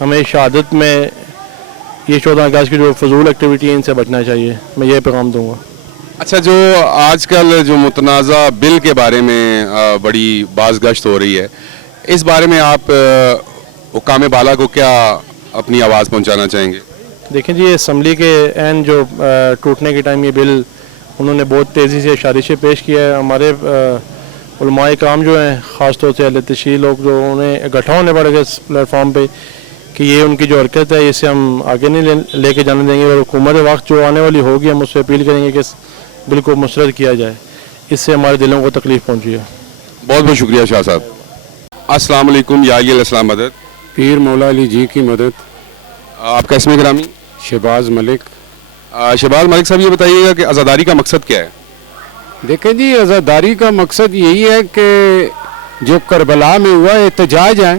ہمیں شہادت میں یہ 14 اگست کی جو فضول ایکٹیویٹی ہیں ان سے بچنا چاہیے. میں یہ پیغام دوں گا. اچھا، جو آج کل جو متنازع بل کے بارے میں بڑی باز گشت ہو رہی ہے، اس بارے میں آپ حکام بالا کو کیا اپنی آواز پہنچانا چاہیں گے؟ دیکھیں جی، اسمبلی کے عین جو ٹوٹنے کے ٹائم یہ بل انہوں نے بہت تیزی سے شارشیں پیش کیا ہے. ہمارے علماء کرام جو ہیں، خاص طور سے اہل تشریع لوگ، جو انہیں اکٹھا ہونے پڑے گا اس پلیٹ فارم پہ کہ یہ ان کی جو حرکت ہے اسے ہم آگے نہیں لے کے جانے دیں گے. اور حکومت وقت جو آنے والی ہوگی ہم اس سے اپیل کریں گے کہ اس بل کو مسترد کیا جائے. اس سے ہمارے دلوں کو تکلیف پہنچی ہے. بہت بہت شکریہ شاہ صاحب. السلام علیکم. یا علی السلام مدد. پیر مولا علی جی کی مدد. آپ کا اسم گرامی؟ شہباز ملک. شہباز ملک صاحب، یہ بتائیے گا کہ عزاداری کا مقصد کیا ہے؟ دیکھیں جی، عزاداری کا مقصد یہی ہے کہ جو کربلا میں ہوا احتجاج ہے،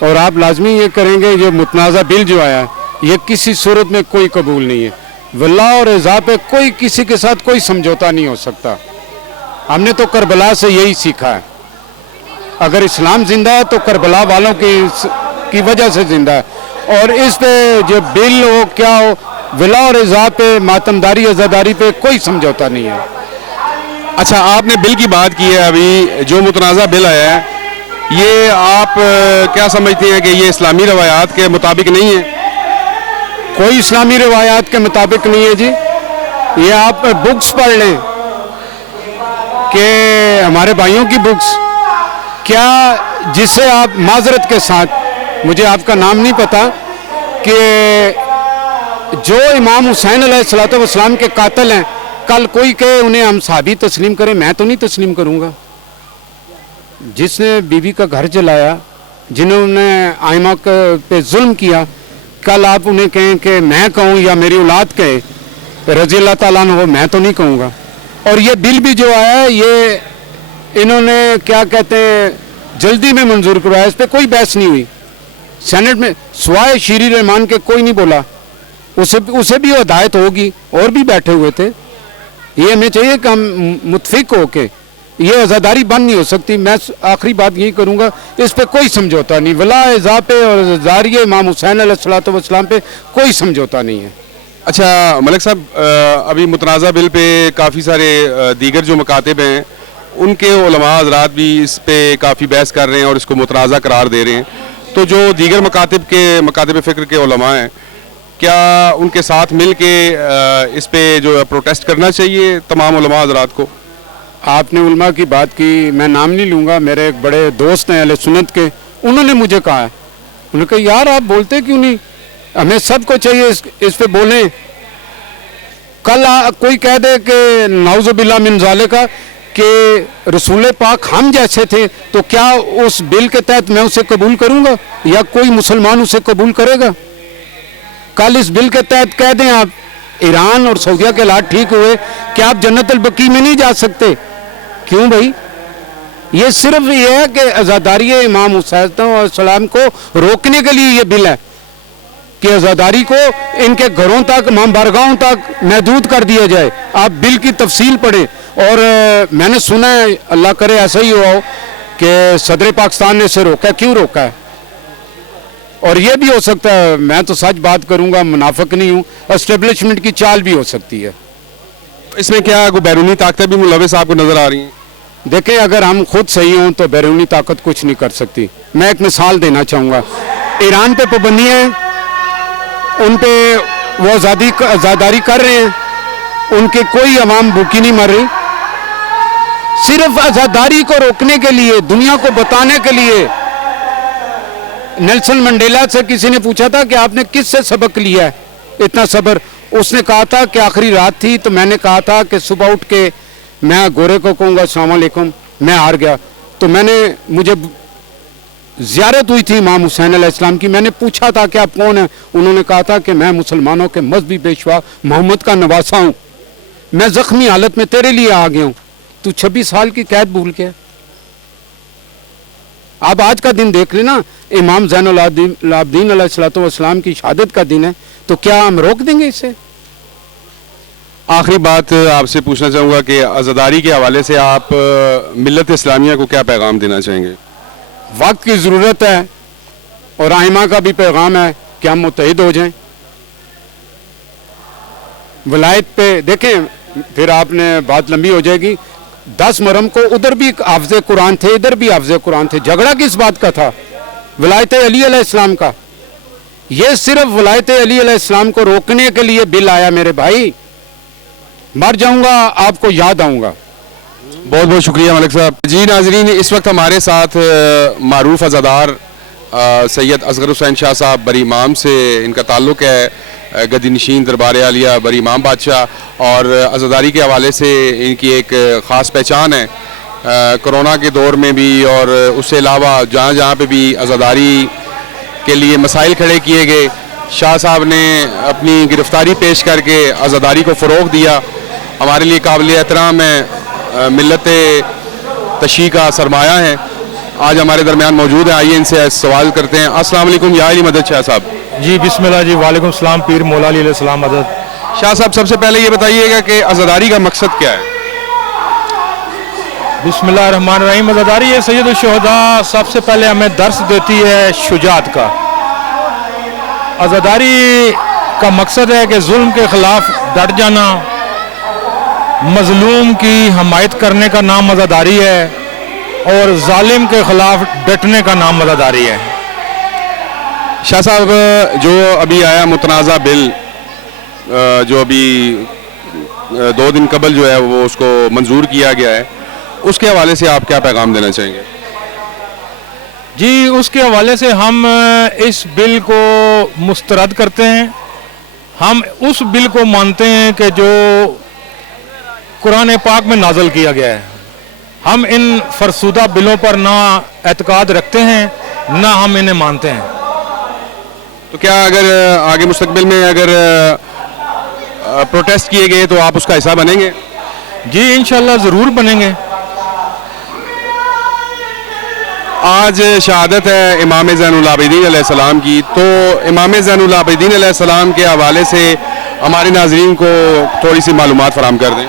اور آپ لازمی یہ کریں گے جو متنازع بل جو آیا یہ کسی صورت میں کوئی قبول نہیں ہے. واللہ اور رضا پہ کوئی کسی کے ساتھ کوئی سمجھوتا نہیں ہو سکتا. ہم نے تو کربلا سے یہی سیکھا ہے. اگر اسلام زندہ ہے تو کربلا والوں کی وجہ سے زندہ ہے. اور اس پہ جو بل ہو کیا ہو، ولا اور رضا پہ، ماتمداری عزاداری پہ کوئی سمجھوتا نہیں ہے. اچھا، آپ نے بل کی بات کی ہے. ابھی جو متنازع بل آیا ہے، یہ آپ کیا سمجھتے ہیں کہ یہ اسلامی روایات کے مطابق نہیں ہے؟ کوئی اسلامی روایات کے مطابق نہیں ہے جی. یہ آپ بکس پڑھ لیں کہ ہمارے بھائیوں کی بکس، کیا جس سے آپ معذرت کے ساتھ، مجھے آپ کا نام نہیں پتا، کہ جو امام حسین علیہ السلام کے قاتل ہیں، کل کوئی کہے انہیں ہم صحابی تسلیم کریں، میں تو نہیں تسلیم کروں گا. جس نے بیوی کا گھر جلایا، جنہوں نے آئمہ پہ ظلم کیا، کل آپ انہیں کہیں کہ میں کہوں یا میری اولاد کہے رضی اللہ تعالیٰ عنہ، میں تو نہیں کہوں گا. اور یہ بل بھی جو آیا ہے، یہ انہوں نے کیا کہتے ہیں جلدی میں منظور کروایا. اس پہ کوئی بحث نہیں ہوئی. سینٹ میں سوائے شیری رحمان کے کوئی نہیں بولا. اسے بھی ہدایت ہوگی، اور بھی بیٹھے ہوئے تھے. یہ ہمیں چاہیے کہ ہم متفق ہو کے، یہ عزاداری بند نہیں ہو سکتی. میں آخری بات یہی کروں گا، اس پہ کوئی سمجھوتا نہیں. ولا عزا پہ اور عزاداری امام حسین علیہ السلام پہ کوئی سمجھوتا نہیں ہے. اچھا ملک صاحب، ابھی متنازع بل پہ کافی سارے دیگر جو مکاتب ہیں، ان کے علماء حضرات بھی اس پہ کافی بحث کر رہے ہیں اور اس کو متنازع قرار دے رہے ہیں. تو جو دیگر مکاتب فکر کے علماء ہیں، کیا ان کے ساتھ مل کے اس پہ جو پروٹیسٹ کرنا چاہیے تمام علماء حضرات کو؟ آپ نے علماء کی بات کی، میں نام نہیں لوں گا. میرے ایک بڑے دوست ہیں اہل سنت کے، انہوں نے مجھے کہا ہے، انہوں نے کہا یار آپ بولتے کیوں نہیں؟ ہمیں سب کو چاہیے اس پہ بولیں. کل کوئی کہہ دے کہ نعوذ باللہ من ذالک کہ رسول پاک ہم جیسے تھے، تو کیا اس بل کے تحت میں اسے قبول کروں گا یا کوئی مسلمان اسے قبول کرے گا؟ کل اس بل کے تحت کہہ دیں آپ ایران اور سعودیہ کے حالات ٹھیک ہوئے کہ آپ جنت البقیع میں نہیں جا سکتے. کیوں بھائی؟ یہ صرف یہ ہے کہ عزاداری امام حسین علیہ السلام کو روکنے کے لیے یہ بل ہے کہ عزاداری کو ان کے گھروں تک، امام بارگاہوں تک محدود کر دیا جائے. آپ بل کی تفصیل پڑھیں. اور میں نے سنا ہے، اللہ کرے ایسا ہی ہوا ہو، کہ صدر پاکستان نے اسے روکا ہے. کیوں روکا ہے؟ اور یہ بھی ہو سکتا ہے، میں تو سچ بات کروں گا، منافق نہیں ہوں، اسٹیبلشمنٹ کی چال بھی ہو سکتی ہے. اس میں کیا کوئی بیرونی طاقتیں بھی ملوث آپ کو نظر آ رہی ہیں؟ دیکھیں، اگر ہم خود صحیح ہوں تو بیرونی طاقت کچھ نہیں کر سکتی. میں ایک مثال دینا چاہوں گا. ایران پہ پابندیاں ہیں، ان پہ وہ آزاداری کر رہے ہیں، ان کے کوئی عوام بھوکی نہیں مر رہی. صرف آزاداری کو روکنے کے لیے، دنیا کو بتانے کے لیے. نیلسن منڈیلا سے کسی نے پوچھا تھا کہ آپ نے کس سے سبق لیا ہے اتنا صبر؟ اس نے کہا تھا کہ آخری رات تھی تو میں نے کہا تھا کہ صبح اٹھ کے میں گورے کو کہوں گا السلام علیکم، میں ہار گیا. تو مجھے زیارت ہوئی تھی امام حسین علیہ السلام کی. میں نے پوچھا تھا کہ آپ کون ہیں؟ انہوں نے کہا تھا کہ میں مسلمانوں کے مذہبی پیشوا محمد کا نواسا ہوں. میں زخمی حالت میں تیرے لیے آ گیا ہوں، تو 26 سال کی قید بھول کے. آپ آج کا دن دیکھ لینا، امام زین العابدین علیہ السلام کی شہادت کا دن ہے، تو کیا ہم روک دیں گے اسے؟ آخری بات آپ سے پوچھنا چاہوں گا کہ عزاداری کے حوالے سے آپ ملت اسلامیہ کو کیا پیغام دینا چاہیں گے؟ وقت کی ضرورت ہے. اور آئمہ کا بھی پیغام ہے کہ ہم متحد ہو جائیں. ولایت پہ دیکھیں پھر آپ نے بات لمبی ہو جائے گی. 10 محرم کو ادھر بھی حافظ قرآن تھے, ادھر بھی حافظ قرآن تھے. جھگڑا کس بات کا تھا؟ ولایت علی علیہ السلام کا. یہ صرف ولایت علی علیہ السلام کو روکنے کے لیے بل آیا میرے بھائی. مر جاؤں گا آپ کو یاد آؤں گا. بہت بہت شکریہ ملک صاحب. جی ناظرین, اس وقت ہمارے ساتھ معروف عزادار سید اصغر حسین شاہ صاحب بری امام سے ان کا تعلق ہے, گدی نشین دربار عالیہ بری امام بادشاہ, اور عزاداری کے حوالے سے ان کی ایک خاص پہچان ہے. کرونا کے دور میں بھی اور اس سے علاوہ جہاں جہاں پہ بھی عزاداری کے لیے مسائل کھڑے کیے گئے, شاہ صاحب نے اپنی گرفتاری پیش کر کے عزاداری کو فروغ دیا. ہمارے لیے قابل احترام ہے, ملت تشیع کا سرمایہ ہے. آج ہمارے درمیان موجود ہیں, آئیے ان سے سوال کرتے ہیں. السلام علیکم یا علی مدد شاہ صاحب. جی بسم اللہ جی. وعلیکم السلام. پیر مولا علی علیہ السلام مدد. شاہ صاحب سب سے پہلے یہ بتائیے گا کہ عزاداری کا مقصد کیا ہے؟ بسم اللہ الرحمن الرحیم. عزاداری یہ سید الشہداء سب سے پہلے ہمیں درس دیتی ہے شجاعت کا. عزاداری کا مقصد ہے کہ ظلم کے خلاف ڈٹ جانا, مظلوم کی حمایت کرنے کا نام عزاداری ہے, اور ظالم کے خلاف ڈٹنے کا نام عزاداری ہے. شاہ صاحب جو ابھی آیا متنازع بل, جو ابھی 2 دن قبل جو ہے وہ اس کو منظور کیا گیا ہے, اس کے حوالے سے آپ کیا پیغام دینا چاہیں گے؟ جی اس کے حوالے سے ہم اس بل کو مسترد کرتے ہیں. ہم اس بل کو مانتے ہیں کہ جو قرآن پاک میں نازل کیا گیا ہے. ہم ان فرسودہ بلوں پر نہ اعتقاد رکھتے ہیں نہ ہم انہیں مانتے ہیں. تو کیا اگر آگے مستقبل میں اگر پروٹیسٹ کیے گئے تو آپ اس کا حصہ بنیں گے؟ جی انشاءاللہ ضرور بنیں گے. آج شہادت ہے امام زین العابدین علیہ السلام کی, تو امام زین العابدین علیہ السلام کے حوالے سے ہمارے ناظرین کو تھوڑی سی معلومات فراہم کر دیں.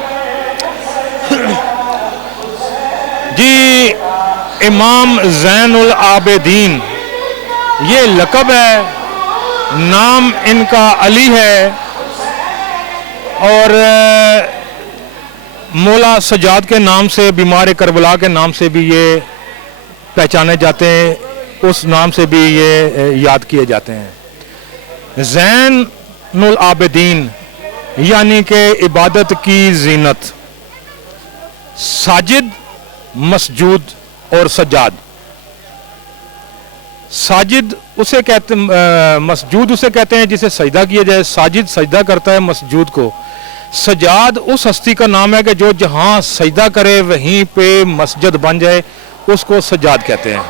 جی امام زین العابدین یہ لقب ہے, نام ان کا علی ہے, اور مولا سجاد کے نام سے, بیمار کربلا کے نام سے بھی یہ پہچانے جاتے ہیں, اس نام سے بھی یہ یاد کیے جاتے ہیں. زین العابدین یعنی کہ عبادت کی زینت, ساجد مسجود اور سجاد. ساجد اسے کہتے مسجود اسے کہتے ہیں جسے سجدہ کیا جائے, ساجد سجدہ کرتا ہے مسجود کو. سجاد اس ہستی کا نام ہے کہ جو جہاں سجدہ کرے وہیں پہ مسجد بن جائے, اس کو سجاد کہتے ہیں.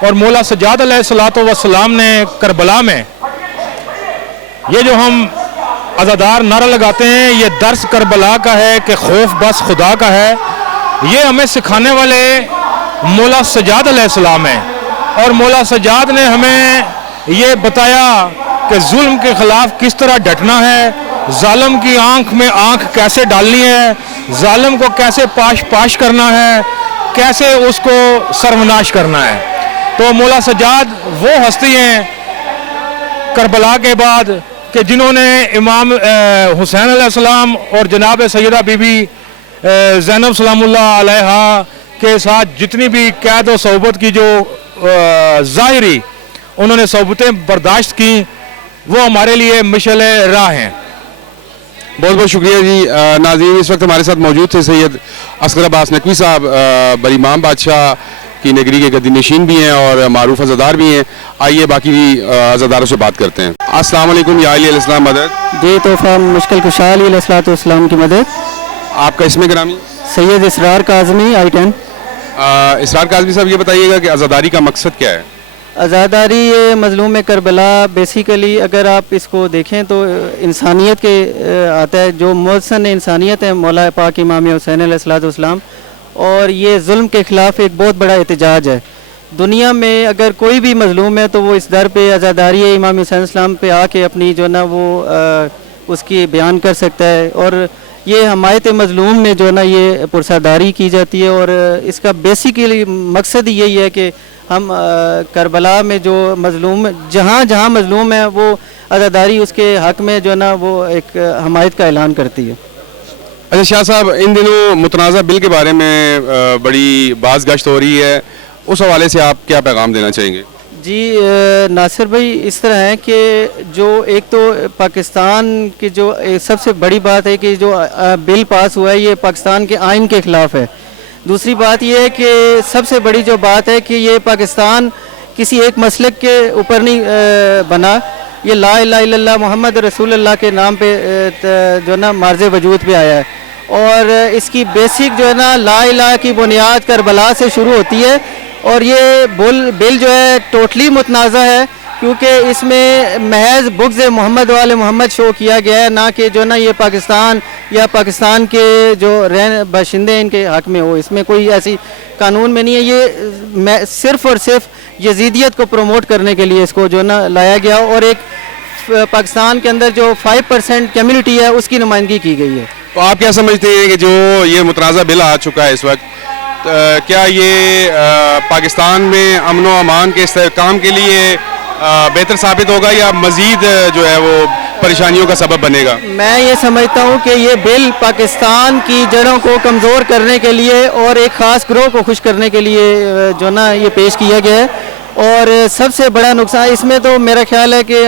اور مولا سجاد علیہ الصلوۃ والسلام نے کربلا میں یہ جو ہم عزادار نعرہ لگاتے ہیں, یہ درس کربلا کا ہے کہ خوف بس خدا کا ہے. یہ ہمیں سکھانے والے مولا سجاد علیہ السلام ہیں, اور مولا سجاد نے ہمیں یہ بتایا کہ ظلم کے خلاف کس طرح ڈٹنا ہے, ظالم کی آنکھ میں آنکھ کیسے ڈالنی ہے, ظالم کو کیسے پاش پاش کرنا ہے, کیسے اس کو سروناش کرنا ہے. تو مولا سجاد وہ ہستی ہیں کربلا کے بعد کہ جنہوں نے امام حسین علیہ السلام اور جناب سیدہ بی بی زینب سلام اللہ علیہا کے ساتھ جتنی بھی قید و صحبت کی جو ظاہری انہوں نے صحبتیں برداشت کی, وہ ہمارے لیے مشعل راہ ہیں. بہت بہت شکریہ جی. ناظرین اس وقت ہمارے ساتھ موجود تھے سید اصغر عباس نقوی صاحب, بری امام بادشاہ کی نگری کے گدی نشین بھی ہیں اور معروف عزادار بھی ہیں. آئیے باقی عزاداروں سے بات کرتے ہیں. السلام علیکم یا علی علیہ السلام مدد. جی تحفہ مشکل کشا علی علیہ الصلوۃ والسلام کی مدد. آپ کا اسم گرامی؟ سید اسرار کاظمی I-10. اسرار کاظمی صاحب یہ بتائیے گا کہ عزاداری کا مقصد کیا ہے؟ عزاداری یہ مظلوم کربلا بیسیکلی اگر آپ اس کو دیکھیں تو انسانیت کے آتا ہے, جو محسن انسانیت ہے مولا پاک امام حسین علیہ الصلوۃ والسلام, اور یہ ظلم کے خلاف ایک بہت بڑا احتجاج ہے. دنیا میں اگر کوئی بھی مظلوم ہے تو وہ اس در پہ عزاداری امام حسین السلام پہ آ کے اپنی جو نا وہ اس کی بیان کر سکتا ہے. اور یہ حمایت مظلوم میں جو ہے نا یہ پرساداری کی جاتی ہے، اور اس کا بیسیکلی مقصد یہی ہے کہ ہم کربلا میں جو مظلوم جہاں جہاں مظلوم ہے وہ عزاداری اس کے حق میں جو ہے نا وہ ایک حمایت کا اعلان کرتی ہے۔ اچھا شاہ صاحب، ان دنوں متنازع بل کے بارے میں بڑی باز گشت ہو رہی ہے، اس حوالے سے آپ کیا پیغام دینا چاہیں گے؟ جی ناصر بھائی، اس طرح ہے کہ جو ایک تو پاکستان کی جو سب سے بڑی بات ہے کہ جو بل پاس ہوا ہے یہ پاکستان کے آئین کے خلاف ہے۔ دوسری بات یہ ہے کہ سب سے بڑی جو بات ہے کہ یہ پاکستان کسی ایک مسلک کے اوپر نہیں بنا، یہ لا الہ الا اللہ محمد رسول اللہ کے نام پہ جو ہے نا مارز وجود پہ آیا ہے، اور اس کی بیسک جو ہے نا لا الہ کی بنیاد کربلا سے شروع ہوتی ہے، اور یہ بل جو ہے ٹوٹلی متنازع ہے، کیونکہ اس میں محض بغض محمد وال محمد شو کیا گیا ہے، نہ کہ جو نا یہ پاکستان یا پاکستان کے جو باشندے ہیں ان کے حق میں ہو۔ اس میں کوئی ایسی قانون میں نہیں ہے، یہ صرف اور صرف یزیدیت کو پروموٹ کرنے کے لیے اس کو جو نا لایا گیا، اور ایک پاکستان کے اندر جو 5% کمیونٹی ہے اس کی نمائندگی کی گئی ہے۔ تو آپ کیا سمجھتے ہیں کہ جو یہ متنازع بل آ چکا ہے اس وقت، کیا یہ پاکستان میں امن و امان کے استحکام کے لیے بہتر ثابت ہوگا یا مزید جو ہے وہ پریشانیوں کا سبب بنے گا؟ میں یہ سمجھتا ہوں کہ یہ بل پاکستان کی جڑوں کو کمزور کرنے کے لیے اور ایک خاص گروہ کو خوش کرنے کے لیے جو نا یہ پیش کیا گیا ہے، اور سب سے بڑا نقصان اس میں تو میرا خیال ہے کہ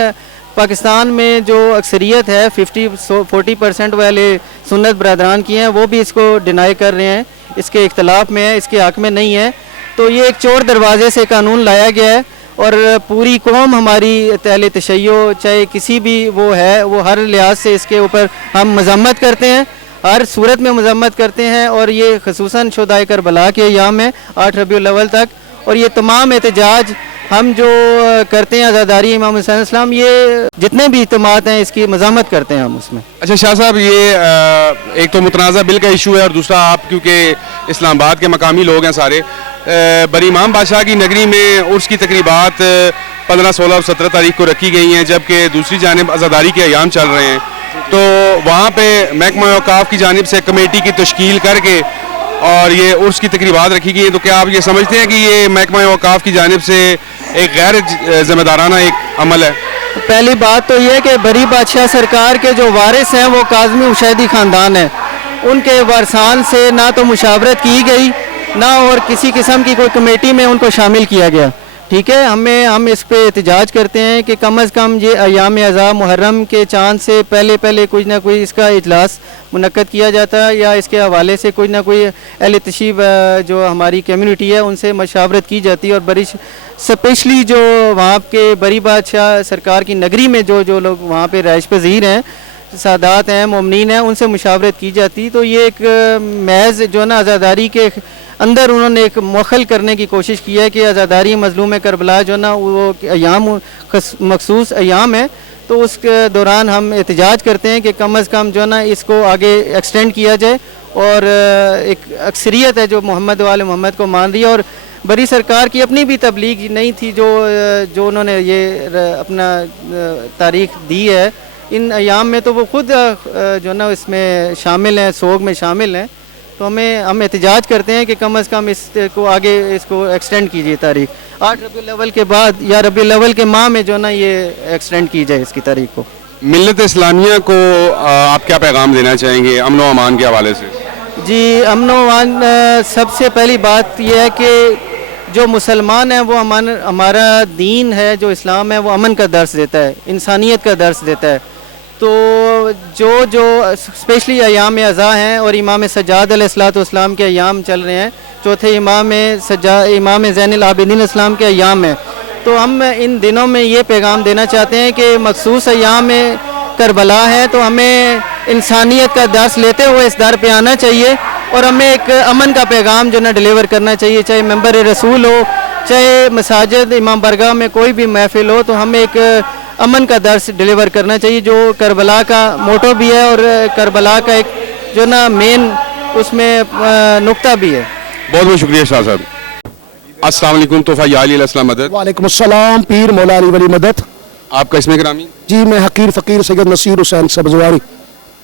پاکستان میں جو اکثریت ہے 40% والے سنت برادران کی ہیں، وہ بھی اس کو ڈینائی کر رہے ہیں، اس کے اختلاف میں ہے، اس کے حق میں نہیں ہے۔ تو یہ ایک چور دروازے سے قانون لایا گیا ہے، اور پوری قوم ہماری اہل تشیع چاہے کسی بھی وہ ہے، وہ ہر لحاظ سے اس کے اوپر ہم مذمت کرتے ہیں، ہر صورت میں مذمت کرتے ہیں، اور یہ خصوصاً شہدائے کربلا کے ایام ہے 8 ربیع الاول تک، اور یہ تمام احتجاج ہم جو کرتے ہیں عزاداری امام حسین علیہ السلام، یہ جتنے بھی اجتماعات ہیں اس کی مذمت کرتے ہیں ہم اس میں۔ اچھا شاہ صاحب، یہ ایک تو متنازع بل کا ایشو ہے، اور دوسرا آپ کیونکہ اسلام آباد کے مقامی لوگ ہیں سارے، بری امام بادشاہ کی نگری میں عرس کی تقریبات 15، 16 اور 17 تاریخ کو رکھی گئی ہیں، جبکہ دوسری جانب عزاداری کے ایام چل رہے ہیں، تو وہاں پہ محکمہ اوقاف کی جانب سے کمیٹی کی تشکیل کر کے اور یہ عرس کی تقریبات رکھی گئی ہیں، تو کیا آپ یہ سمجھتے ہیں کہ یہ محکمہ اوقاف کی جانب سے ایک غیر ذمہ دارانہ ایک عمل ہے؟ پہلی بات تو یہ کہ بری بادشاہ سرکار کے جو وارث ہیں وہ کاظمی اشیدی خاندان ہے، ان کے وارثان سے نہ تو مشاورت کی گئی، نہ اور کسی قسم کی کوئی کمیٹی میں ان کو شامل کیا گیا، ٹھیک ہے۔ ہم اس پہ احتجاج کرتے ہیں کہ کم از کم یہ ایام اعضاء محرم کے چاند سے پہلے کوئی نہ کوئی اس کا اجلاس منعقد کیا جاتا ہے، یا اس کے حوالے سے کوئی نہ کوئی اہل تشیع جو ہماری کمیونٹی ہے ان سے مشاورت کی جاتی ہے، اور بڑی اسپیشلی جو وہاں کے بری بادشاہ سرکار کی نگری میں جو لوگ وہاں پہ رہائش پذیر ہیں، سادات ہیں، مومنین ہیں، ان سے مشاورت کی جاتی۔ تو یہ ایک محض جو نا عزاداری کے اندر انہوں نے ایک مؤخل کرنے کی کوشش کی ہے کہ عزاداری مظلوم کربلا جو نا وہ ایام مخصوص ایام ہے، تو اس کے دوران ہم احتجاج کرتے ہیں کہ کم از کم جو نا اس کو آگے ایکسٹینڈ کیا جائے، اور ایک اکثریت ہے جو محمد وال محمد کو مان رہی ہے، اور بری سرکار کی اپنی بھی تبلیغ نہیں تھی جو انہوں نے یہ اپنا تاریخ دی ہے ان ایام میں، تو وہ خود جو نا اس میں شامل ہیں، سوگ میں شامل ہیں۔ تو ہم احتجاج کرتے ہیں کہ کم از کم اس کو آگے اس کو ایکسٹینڈ کیجیے تاریخ 8 ربیع الاول کے بعد، یا ربیع الاول کے ماہ میں جو نا یہ ایکسٹینڈ کی جائے اس کی تاریخ کو۔ ملت اسلامیہ کو آپ کیا پیغام دینا چاہیں گے امن و امان کے حوالے سے؟ جی امن و امان، سب سے پہلی بات یہ ہے کہ جو مسلمان ہیں وہ ہمارا دین ہے جو اسلام ہے وہ امن کا درس دیتا ہے، انسانیت کا درس دیتا ہے۔ تو جو اسپیشلی ایام اعضاء ہیں اور امام سجاد علیہ السلام کے ایام چل رہے ہیں، چوتھے امام زین العابدین اسلام کے ایام ہیں، تو ہم ان دنوں میں یہ پیغام دینا چاہتے ہیں کہ مخصوص ایام کربلا ہے، تو ہمیں انسانیت کا درس لیتے ہوئے اس در پہ آنا چاہیے، اور ہمیں ایک امن کا پیغام جو نا ڈیلیور کرنا چاہیے، چاہے ممبر رسول ہو، چاہے مساجد امام برگاہ میں کوئی بھی محفل ہو، تو ہمیں ایک امن کا درس ڈیلیور کرنا چاہیے، جو کربلا کا موٹو بھی ہے اور کربلا کا ایک جو نا مین اس میں نقطہ بھی ہے۔ بہت بہت شکریہ شاہ صاحب۔ السلام علیکم، تحفہ یا علی علیہ السلام مدد۔ وعلیکم السلام، پیر مولا علی ولی مدد۔ آپ کا اسم گرامی؟ جی میں حقیر فقیر سید نصیر حسین سبزواری۔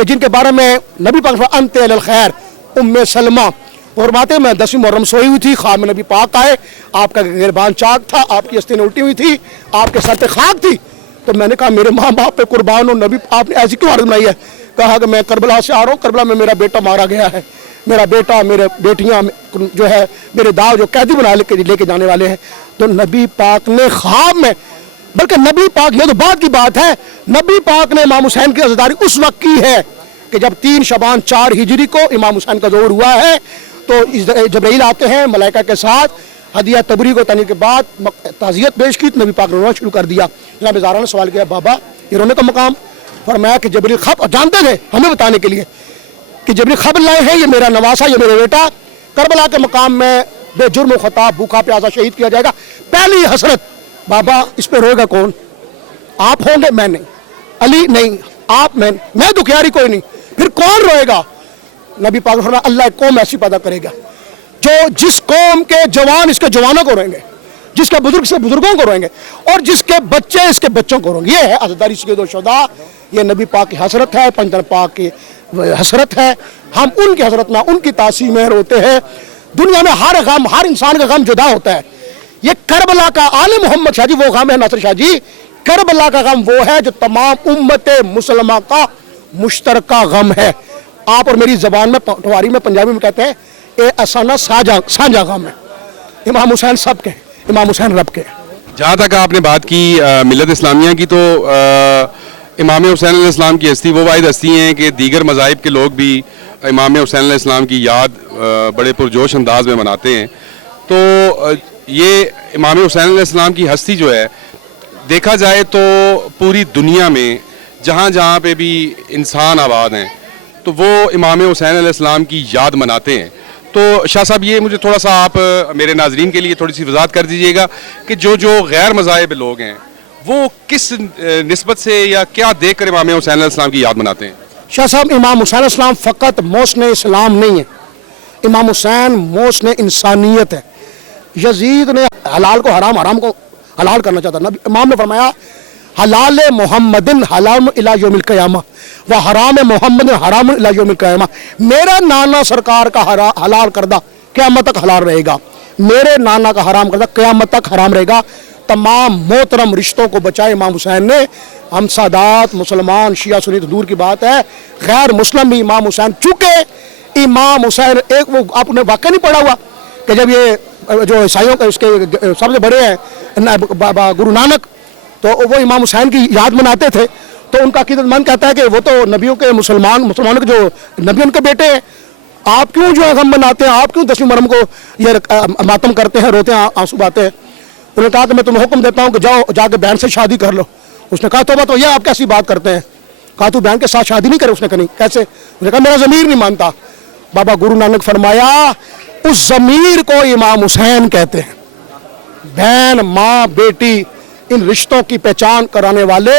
کہ جن کے بارے میں نبی پاک انت علی الخیر ام سلمہ فرماتے میں 10 محرم سوئی ہوئی تھی، خواب میں نبی پاک آئے، آپ کا گریبان چاک تھا، آپ کی استینیں الٹی ہوئی تھی، آپ کے سر پہ خاک تھی، تو میں نے کہا میرے ماں باپ پہ قربان ہو نبی، آپ نے ایسی کیوں عادت بنائی ہے؟ کہا کہ میں کربلا سے آ رہا ہوں، کربلا میں میرا بیٹا مارا گیا ہے، میرا بیٹا میرے بیٹیاں جو ہے میرے داؤ جو قیدی بنا لے کے جانے والے ہیں۔ تو نبی پاک نے خواب میں، بلکہ نبی پاک یہ تو بعد کی بات ہے، نبی پاک نے امام حسین کی عزاداری اس وقت کی ہے کہ جب 3 شعبان 4 ہجری کو امام حسین کا ظہور ہوا ہے، تو جبرائیل آتے ہیں ملائکہ کے ساتھ، ہدیہ تبری کو تنی کے بعد تعزیت پیش کی، تو نبی پاک نے رونا شروع کر دیا۔ جناب زہرا نے سوال کیا بابا یہ رونے کا مقام؟ فرمایا کہ جبرائیل خط جانتے تھے ہمیں بتانے کے لیے کہ جبرائیل خبر لائے ہیں، یہ میرا نواسا، یہ میرا بیٹا کربلا کے مقام میں بے جرم و خطا بھوکا پیاسا شہید کیا جائے گا۔ پہلی حسرت بابا اس پہ روئے گا کون؟ آپ ہوں گے؟ میں نہیں۔ علی نہیں، آپ میں دکھیاری کوئی نہیں، پھر کون روئے گا؟ نبی پاک نے فرمایا اللہ ایک قوم ایسی پیدا کرے گا جو جس قوم کے جوان اس کے جوانوں کو روئیں گے، جس کے بزرگ اس کے بزرگوں کو روئیں گے، اور جس کے بچے اس کے بچوں کو روئیں گے۔ یہ ہے عزاداری سید الشہداء، یہ نبی پاک کی حسرت ہے، پنجتن پاک کی حسرت ہے، ہم ان کی حسرت میں ان کی تاثیر میں روتے ہیں۔ دنیا میں ہر غم، ہر انسان کا غم جدا ہوتا ہے، یہ کربلا کا آل محمد شاہ جی وہ غم ہے، ناصر شاہ جی کربلا کا غم وہ ہے جو تمام امت مسلمہ کا مشترکہ غم ہے۔ آپ اور میری زبان میں پٹواری میں پنجابی میں کہتے ہیں اے اسانا سانجا غم ہے۔ امام حسین سب کے، امام حسین رب کے۔ جہاں تک آپ نے بات کی ملت اسلامیہ کی، تو امام حسین علیہ السلام کی ہستی وہ واحد ہستی ہیں کہ دیگر مذاہب کے لوگ بھی امام حسین علیہ السلام کی یاد بڑے پرجوش انداز میں مناتے ہیں۔ تو یہ امام حسین علیہ السلام کی ہستی جو ہے دیکھا جائے تو پوری دنیا میں جہاں جہاں پہ بھی انسان آباد ہیں تو وہ امام حسین علیہ السلام کی یاد مناتے ہیں۔ تو شاہ صاحب یہ مجھے تھوڑا سا آپ میرے ناظرین کے لیے تھوڑی سی وضاحت کر دیجئے گا کہ جو غیر مذاہب لوگ ہیں وہ کس نسبت سے یا کیا دیکھ کر امام حسین علیہ السلام کی یاد مناتے ہیں؟ شاہ صاحب امام حسین علیہ السلام فقط محسن اسلام نہیں ہے، امام حسین محسن انسانیت ہے۔ یزید نے حلال کو حرام، حرام کو حلال کرنا چاہتا، نبی امام نے فرمایا حلال محمد حلال الی یوم القیامہ و حرام محمد حرام الی یوم القیامہ، میرا نانا سرکار کا حلال کردہ قیامت تک حلال رہے گا، میرے نانا کا حرام کردہ قیامت تک حرام رہے گا۔ تمام محترم رشتوں کو بچائے امام حسین نے۔ ہم سادات مسلمان شیعہ سنی تو دور کی بات ہے، غیر مسلم بھی امام حسین، چونکہ امام حسین ایک وہ آپ نے واقعہ نہیں پڑھا ہوا کہ جب یہ جو عیسائیوں کے اس کے سب سے بڑے ہیں بابا گرو نانک، تو وہ امام حسین کی یاد مناتے تھے، تو ان کا عقیدت مند کہتا ہے کہ وہ تو نبیوں کے مسلمانوں کے جو نبی ان کے بیٹے ہیں، آپ کیوں جو ہے غم مناتے ہیں، آپ کیوں 10 محرم کو یہ ماتم کرتے ہیں، روتے ہیں، آنسو بہاتے ہیں؟ انہوں نے کہا کہ میں تمہیں حکم دیتا ہوں کہ جاؤ جا کے بہن سے شادی کر لو۔ اس نے کہا توبہ تو یہ آپ کیسی بات کرتے ہیں؟ کہا تو بہن کے ساتھ شادی نہیں کرے؟ اس نے کہا نہیں، کیسے؟ اس نے کہا میرا ضمیر نہیں مانتا۔ بابا گرو نانک فرمایا اس ضمیر کو امام حسین کہتے ہیں، بہن ماں بیٹی ان رشتوں کی پہچان کرانے والے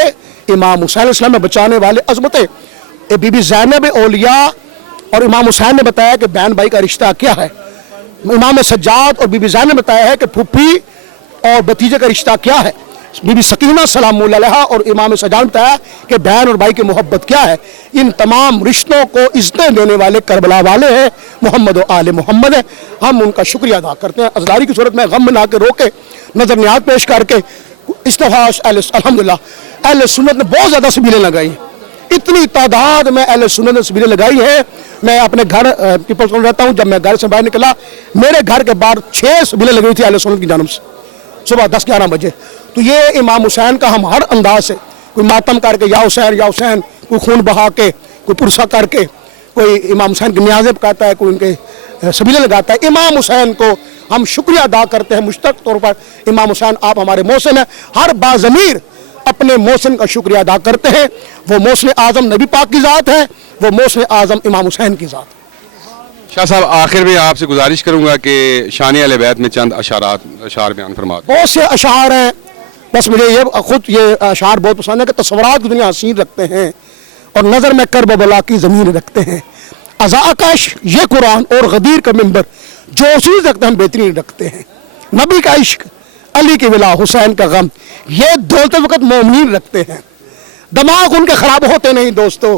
امام حسین علیہ السلام میں بچانے والے عظمتیں۔ بی بی زینب اولیاء اور امام حسین نے بتایا کہ بہن بھائی کا رشتہ کیا ہے، امام سجاد اور بی بی زینب نے بتایا ہے کہ پھوپھی اور بھتیجے کا رشتہ کیا ہے، بی بی سکینہ سلام اللہ علیہا اور امام سجاد نے بتایا کہ بہن اور بھائی کی محبت کیا ہے۔ ان تمام رشتوں کو عزتیں دینے والے کربلا والے ہیں، محمد و آل محمد ہیں، ہم ان کا شکریہ ادا کرتے ہیں۔ عزاداری کی صورت میں غم منا کے رو کے نظر نیاز پیش کر کے استفاش الحمدللہ اہل سنت نے بہت زیادہ سبیلیں لگائی ہیں، اتنی تعداد میں اہل سنت نے سبیلیں لگائی ہیں۔ میں اپنے گھر پیپلز میں رہتا ہوں، جب میں گھر سے باہر نکلا میرے گھر کے باہر 6 سبیلیں لگی ہوئی تھی اہل سنت کی جانب سے، صبح 10-11 بجے۔ تو یہ امام حسین کا ہم ہر انداز سے، کوئی ماتم کر کے یا حسین، کوئی خون بہا کے، کوئی پرسہ کر کے، کوئی امام حسین کی نیازیں کہتا ہے، کوئی ان کے سبیلیں لگاتا ہے۔ امام حسین کو ہم شکریہ ادا کرتے ہیں مشترک طور پر، امام حسین آپ ہمارے محسن ہیں، ہر باضمیر اپنے محسن کا شکریہ ادا کرتے ہیں۔ وہ محسن اعظم نبی پاک کی ذات ہے، وہ محسن اعظم امام حسین کی ذات ہے۔ شاہ صاحب آخر میں آپ سے گزارش کروں گا کہ شان اہل بیت میں چند اشعار بیان فرما دیں۔ بہت سے اشعار ہیں، بس مجھے یہ اشعار بہت پسند ہے کہ تصورات کی دنیا حسین رکھتے ہیں اور نظر میں کرب بلا کی زمین رکھتے ہیں۔ ازاکش یہ قرآن اور غدیر کا ممبر جو چیز رکھتے ہیں ہم بہترین رکھتے ہیں۔ نبی کا عشق، علی کی ولا، حسین کا غم، یہ دولت وقت مومنین رکھتے ہیں۔ دماغ ان کے خراب ہوتے نہیں دوستو،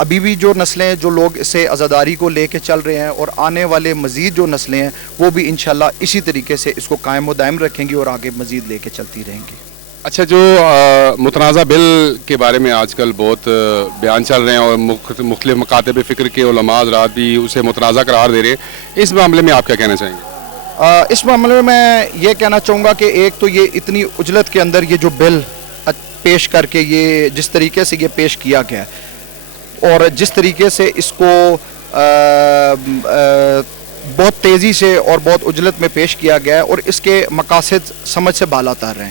ابھی بھی جو نسلیں جو لوگ اسے عزاداری کو لے کے چل رہے ہیں اور آنے والے مزید جو نسلیں ہیں وہ بھی انشاءاللہ اسی طریقے سے اس کو قائم و دائم رکھیں گی اور آگے مزید لے کے چلتی رہیں گی. اچھا، جو متنازع بل کے بارے میں آج کل بہت بیان چل رہے ہیں اور مختلف مکاتب فکر کے علماء حضرات بھی اسے متنازع قرار دے رہے ہیں، اس معاملے میں آپ کیا کہنا چاہیں گے؟ اس معاملے میں یہ کہنا چاہوں گا کہ ایک تو یہ اتنی عجلت کے اندر یہ جو بل پیش کر کے یہ جس طریقے سے یہ پیش کیا گیا ہے اور جس طریقے سے اس کو بہت تیزی سے اور بہت عجلت میں پیش کیا گیا ہے اور اس کے مقاصد سمجھ سے بالا تر ہیں،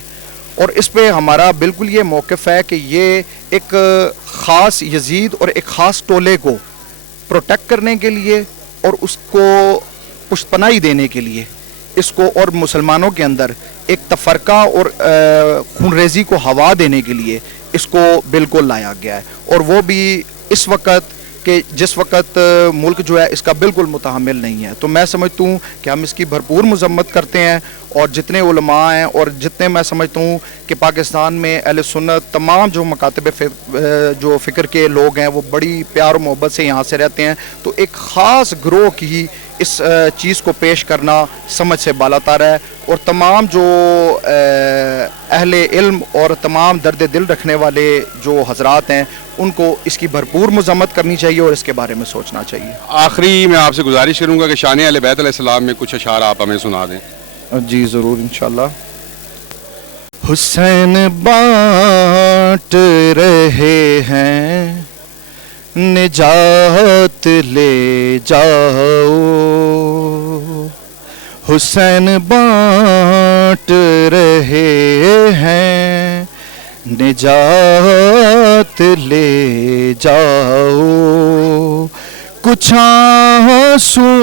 اور اس پہ ہمارا بالکل یہ موقف ہے کہ یہ ایک خاص یزید اور ایک خاص ٹولے کو پروٹیکٹ کرنے کے لیے اور اس کو پشت پناہی دینے کے لیے اس کو اور مسلمانوں کے اندر ایک تفرقہ اور خون ریزی کو ہوا دینے کے لیے اس کو بالکل لایا گیا ہے، اور وہ بھی اس وقت کہ جس وقت ملک جو ہے اس کا بالکل متحمل نہیں ہے. تو میں سمجھتا ہوں کہ ہم اس کی بھرپور مذمت کرتے ہیں، اور جتنے علماء ہیں اور جتنے میں سمجھتا ہوں کہ پاکستان میں اہل سنت تمام جو مکاتب جو فکر کے لوگ ہیں وہ بڑی پیار و محبت سے یہاں سے رہتے ہیں، تو ایک خاص گروہ کی اس چیز کو پیش کرنا سمجھ سے بالا تر ہے، اور تمام جو اہل علم اور تمام درد دل رکھنے والے جو حضرات ہیں ان کو اس کی بھرپور مذمت کرنی چاہیے اور اس کے بارے میں سوچنا چاہیے. آخری میں آپ سے گزارش کروں گا کہ شان اہل بیت علیہ السلام میں کچھ اشعار آپ ہمیں سنا دیں. جی ضرور انشاءاللہ. حسین بانٹ رہے ہیں نجات لے جاؤ، حسین بانٹ رہے ہیں نجات لے جاؤ، کچھ آنسوؤں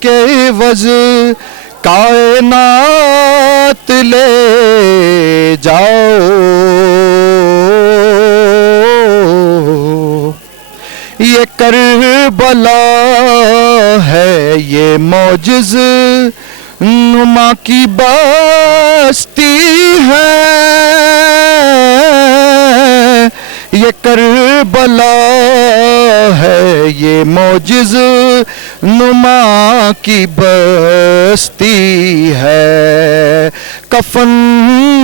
کے عوض کائنات لے جاؤ، یہ کربلا ہے یہ معجز نما کی بستی ہے، یہ کربلا ہے یہ معجز نما کی بستی ہے، کفن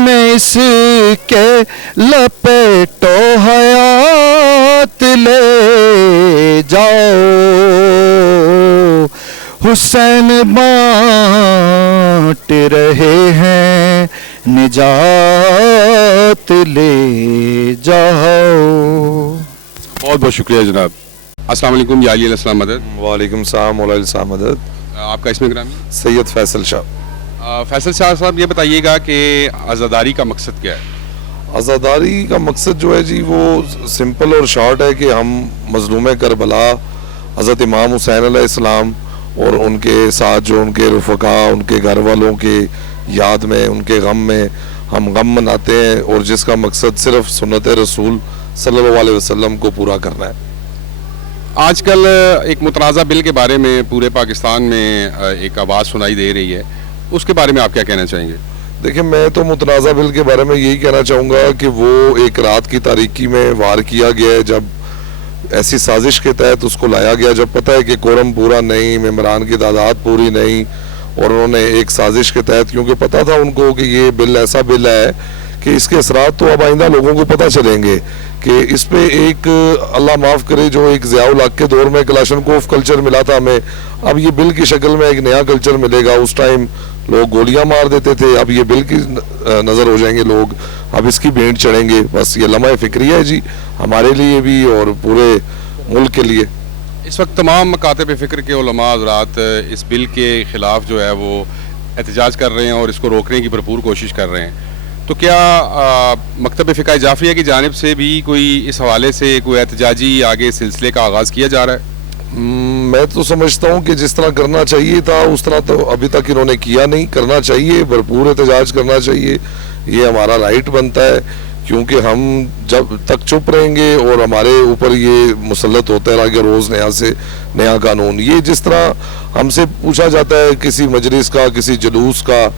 میں اس کے لپیٹو حیات لے جاؤ، حسین بانٹ رہے ہیں نجات لے جاؤ. بہت بہت شکریہ جناب. السلام علیکم یا علی علیہ السلام مدد. وعلیکم السلام علیہ السلام مدد. آپ کا اسم گرامی؟ سید فیصل شاہ. فیصل شاہ صاحب یہ بتائیے گا کہ عزاداری کا مقصد کیا ہے؟ عزاداری کا مقصد جو ہے جی وہ سمپل اور شارٹ ہے کہ ہم مظلوم کربلا حضرت امام حسین علیہ السلام اور ان کے ساتھ جو ان کے رفقا ان کے گھر والوں کے یاد میں ان کے غم میں ہم غم مناتے ہیں، اور جس کا مقصد صرف سنت رسول صلی اللہ علیہ وسلم کو پورا کرنا ہے. آج کل ایک متنازع بل کے بارے میں پورے پاکستان میں ایک آواز سنائی دے رہی ہے، اس کے بارے میں آپ کیا کہنا چاہیں گے؟ دیکھیں میں تو متنازع بل کے بارے میں یہی کہنا چاہوں گا کہ وہ ایک رات کی تاریکی میں وار کیا گیا ہے، جب ایسی سازش کے تحت اس کو لایا گیا، جب پتہ ہے کہ کورم پورا نہیں، ممبران کی تعداد پوری نہیں، اور انہوں نے ایک سازش کے تحت، کیونکہ پتہ تھا ان کو کہ یہ بل ایسا بل ہے کہ اس کے اثرات تو اب آئندہ لوگوں کو پتہ چلیں گے، کہ اس پہ ایک اللہ معاف کرے جو ایک ضیاء الحق کے دور میں کلاشنکوف کلچر ملا تھا ہمیں، اب یہ بل کی شکل میں ایک نیا کلچر ملے گا. اس ٹائم لوگ گولیاں مار دیتے تھے، اب یہ بل کی نظر ہو جائیں گے لوگ، اب اس کی بھینٹ چڑھیں گے. بس یہ لمحہ فکریہ ہے جی ہمارے لیے بھی اور پورے ملک کے لیے. اس وقت تمام مکاتب فکر کے علماء حضرات اس بل کے خلاف جو ہے وہ احتجاج کر رہے ہیں اور اس کو روکنے کی بھرپور کوشش کر رہے ہیں. تو کیا مکتب فقہ جعفریہ کی جانب سے بھی کوئی اس حوالے سے کوئی احتجاجی آگے سلسلے کا آغاز کیا جا رہا ہے؟ میں تو سمجھتا ہوں کہ جس طرح کرنا چاہیے تھا اس طرح تو ابھی تک انہوں نے کیا نہیں. کرنا چاہیے، بھرپور احتجاج کرنا چاہیے، یہ ہمارا رائٹ بنتا ہے، کیونکہ ہم جب تک چپ رہیں گے اور ہمارے اوپر یہ مسلط ہوتا رہا کہ روز نیا سے نیا قانون، یہ جس طرح ہم سے پوچھا جاتا ہے کسی مجلس کا، کسی جلوس کا،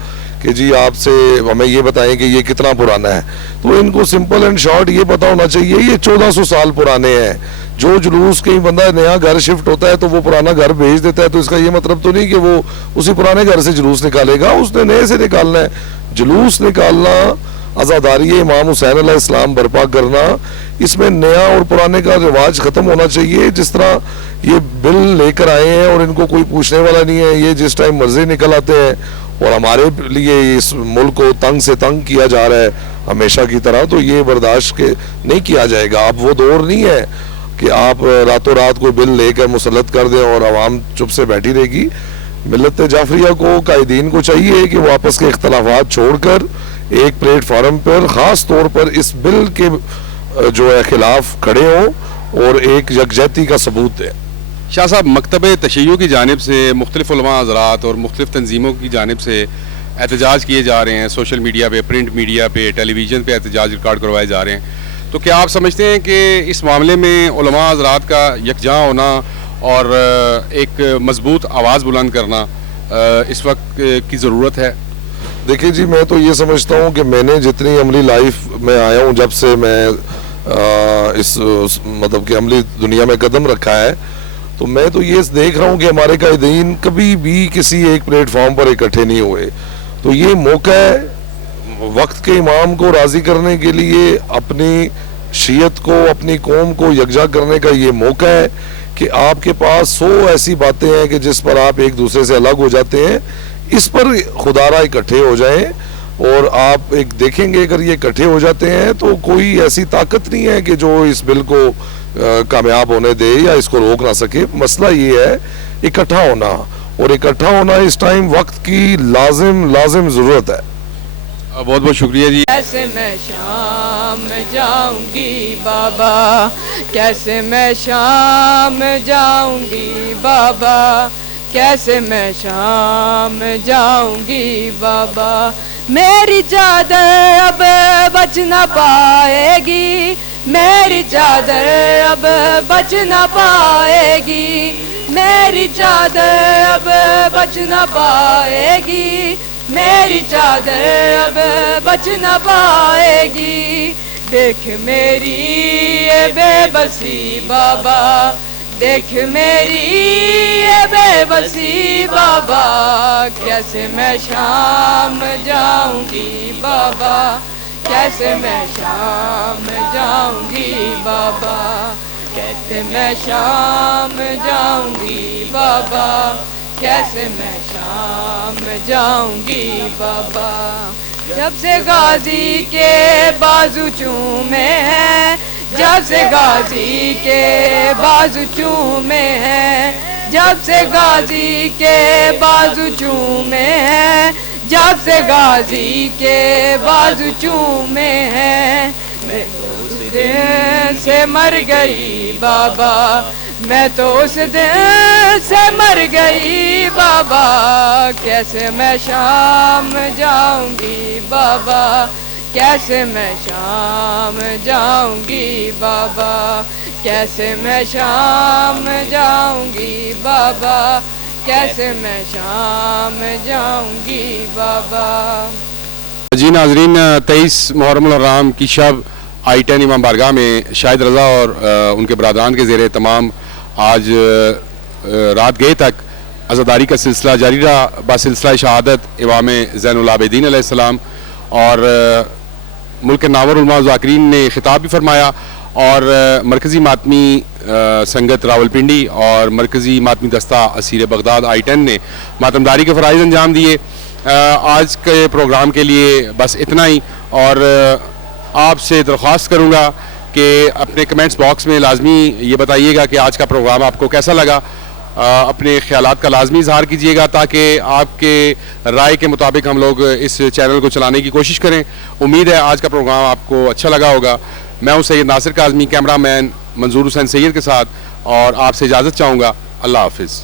کہ جی آپ سے ہمیں یہ بتائیں کہ یہ کتنا پرانا ہے. تو ان کو سمپل اینڈ شارٹ یہ پتا ہونا چاہیے یہ 1400 سال پرانے ہیں. جو جلوس کہیں بندہ نیا گھر شفٹ ہوتا ہے تو وہ پرانا گھر بھیج دیتا ہے, تو اس کا یہ مطلب تو نہیں کہ وہ اسی پرانے گھر سے جلوس نکالے گا, اس نے نئے سے نکالنا ہے. جلوس نکالنا, عزاداری امام حسین علیہ السلام برپا کرنا, اس میں نیا اور پرانے کا رواج ختم ہونا چاہیے. جس طرح یہ بل لے کر آئے ہیں اور ان کو کوئی پوچھنے والا نہیں ہے, یہ جس ٹائم مرضی نکل آتے ہیں اور ہمارے لیے اس ملک کو تنگ سے تنگ کیا جا رہا ہے ہمیشہ کی طرح, تو یہ برداشت نہیں کیا جائے گا. اب وہ دور نہیں ہے کہ آپ راتوں رات کوئی بل لے کر مسلط کر دیں اور عوام چپ سے بیٹھی رہے گی. ملت جعفریہ کو, قائدین کو چاہیے کہ وہ آپس کے اختلافات چھوڑ کر ایک پلیٹ فارم پر خاص طور پر اس بل کے جو ہے خلاف کھڑے ہوں اور ایک یکجہتی کا ثبوت دیں. شاہ صاحب, مکتب تشیع کی جانب سے مختلف علماء حضرات اور مختلف تنظیموں کی جانب سے احتجاج کیے جا رہے ہیں, سوشل میڈیا پہ, پرنٹ میڈیا پہ, ٹیلی ویژن پہ احتجاج ریکارڈ کروائے جا رہے ہیں. تو کیا آپ سمجھتے ہیں کہ اس معاملے میں علماء حضرات کا یکجاں ہونا اور ایک مضبوط آواز بلند کرنا اس وقت کی ضرورت ہے؟ دیکھیں جی, میں تو یہ سمجھتا ہوں کہ میں نے جتنی عملی لائف میں آیا ہوں, جب سے میں اس مطلب کہ عملی دنیا میں قدم رکھا ہے, تو میں تو یہ دیکھ رہا ہوں کہ ہمارے قائدین کبھی بھی کسی ایک پلیٹ فارم پر اکٹھے نہیں ہوئے. تو یہ موقع ہے وقت کے امام کو راضی کرنے کے لیے, اپنی شیعت کو, اپنی قوم کو یکجا کرنے کا یہ موقع ہے کہ آپ کے پاس 100 ایسی باتیں ہیں کہ جس پر آپ ایک دوسرے سے الگ ہو جاتے ہیں, اس پر خدا را اکٹھے ہو جائیں. اور آپ ایک دیکھیں گے اگر یہ اکٹھے ہو جاتے ہیں تو کوئی ایسی طاقت نہیں ہے کہ جو اس بل کو کامیاب ہونے دے یا اس کو روک نہ سکے. مسئلہ یہ ہے اکٹھا ہونا, اور اکٹھا ہونا اس ٹائم وقت کی لازم ضرورت ہے. بہت بہت شکریہ جی. کیسے میں شام جاؤں گی بابا, کیسے میں شام جاؤں گی بابا, کیسے میں شام جاؤں گی بابا. میری چادر اب بچ نہ پائے گی, میری چادر اب بچ نہ پائے گی, میری چادر اب بچ نہ پائے گی, میری چادر اب بچ نہ پائے گی. دیکھ میری یہ بے بسی بابا, دیکھ میری یہ بے بسی بابا, کیسے میں شام جاؤں گی بابا, کیسے میں شام جاؤں گی بابا, کیسے میں شام جاؤں گی بابا, کیسے میں شام جاؤں گی بابا. جب سے غازی کے بازو چومے ہیں, جب سے غازی کے بازو چومے ہیں, جب سے غازی کے بازو چومے ہیں, جب سے غازی کے بازو چومے ہیں. میں تو اس دن سے مر گئی بابا, میں تو اس دن سے مر گئی بابا, کیسے میں شام جاؤں گی بابا, کیسے میں شام جاؤں گی بابا, کیسے میں شام جاؤں گی بابا, کیسے میں شام جاؤں گی بابا. جی ناظرین, 23 محرم الحرام کی شب I-10 امام بارگاہ میں شاہد رضا اور ان کے برادران کے زیر اہتمام آج رات گئے تک عزاداری کا سلسلہ جاری رہا بسلسلہ شہادت امام زین العابدین علیہ السلام. اور ملک کے نامور علماء ذاکرین نے خطاب بھی فرمایا, اور مرکزی ماتمی سنگت راولپنڈی اور مرکزی ماتمی دستہ اسیر بغداد I-10 نے ماتمداری کے فرائض انجام دیے. آج کے پروگرام کے لیے بس اتنا ہی, اور آپ سے درخواست کروں گا کہ اپنے کمنٹس باکس میں لازمی یہ بتائیے گا کہ آج کا پروگرام آپ کو کیسا لگا. اپنے خیالات کا لازمی اظہار کیجیے گا تاکہ آپ کے رائے کے مطابق ہم لوگ اس چینل کو چلانے کی کوشش کریں. امید ہے آج کا پروگرام آپ کو اچھا لگا ہوگا. میں ہوں سید ناصر کاظمی, کیمرہ مین منظور حسین سید کے ساتھ, اور آپ سے اجازت چاہوں گا. اللہ حافظ.